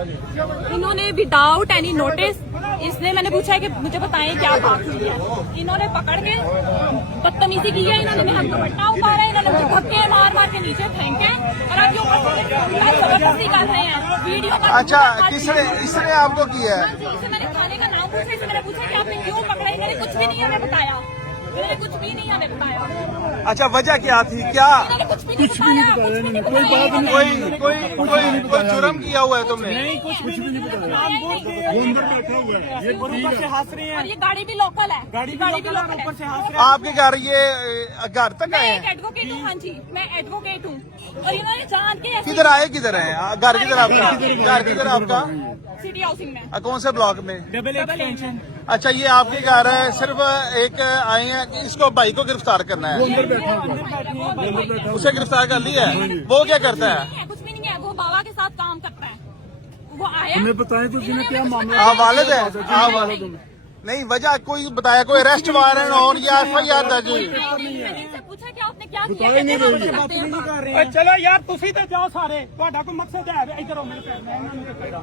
इन्होंने without any notice, इसने मैंने पूछा है कि मुझे बताएं क्या बात हुई है, इन्होंने पकड़ के बदतमीजी की है, इन्होंने मेरा दुपट्टा उतारा, इन्होंने मुझे धक्के मार मार के नीचे फेंके और अब जो जबरदस्ती कर रहे हैं वीडियो। अच्छा, किसने आपको किया है? इसे मैंने खाने का नाम पूछा, इसे मैंने पूछा कि आपने क्यों पकड़ा, इन्होंने कुछ भी नहीं हमें बताया, मैंने कुछ भी नहीं हमें बताया। अच्छा, वजह क्या थी? क्या कुछ भी नहीं बताया, कोई बात कोई कोई जुर्म किया हुआ है तुमने? नहीं, कुछ भी नहीं बताया। वो अंदर बैठा हुआ है, ये ऊपर से हंस रहे हैं, और ये गाड़ी भी लोकल है, गाड़ी भी लोकल है, ऊपर से हंस रहे हैं। आपके घर ये घर तक आए मैं हैं? एक एडवोकेट हूँ। हाँ जी, मैं एडवोकेट हूँ और इन्होंने जान के ऐसे- किधर आए, किधर है घर? किधर आपका घर? किधर आपका? सिटी हाउसिंग में। कौन से ब्लॉक में? Double extension. अच्छा, ये आपके घर है, सिर्फ एक आए हैं कि इसको भाई को गिरफ्तार करना है। अंदर बैठा हुआ, उसे गिरफ्तार कर लिया है? वो क्या करता है? कुछ भी नहीं है, वो बाबा के साथ काम करता है। वो आया, तुम्हें बताएं तो तुम्हें क्या मामला? आप वालिद है? आप वालिद नहीं, वजह कोई बताया? कोई अरेस्ट वारंट और या FIR दर्ज हुई? मैंने पूछा कि आपने क्या किया, बताए नहीं कहते रही हैं, है। हम बताते हैं। कर रहे हैं। चलो यार, तुसी तो जाओ सारे, ਤੁਹਾਡਾ ਕੋਈ ਮਕਸਦ ਹੈ ਇਧਰ ਹੋ ਮੇਰੇ ਪੈਰ ਮੈਂ ਇਹਨਾਂ ਨੂੰ ਕਿਹੜਾ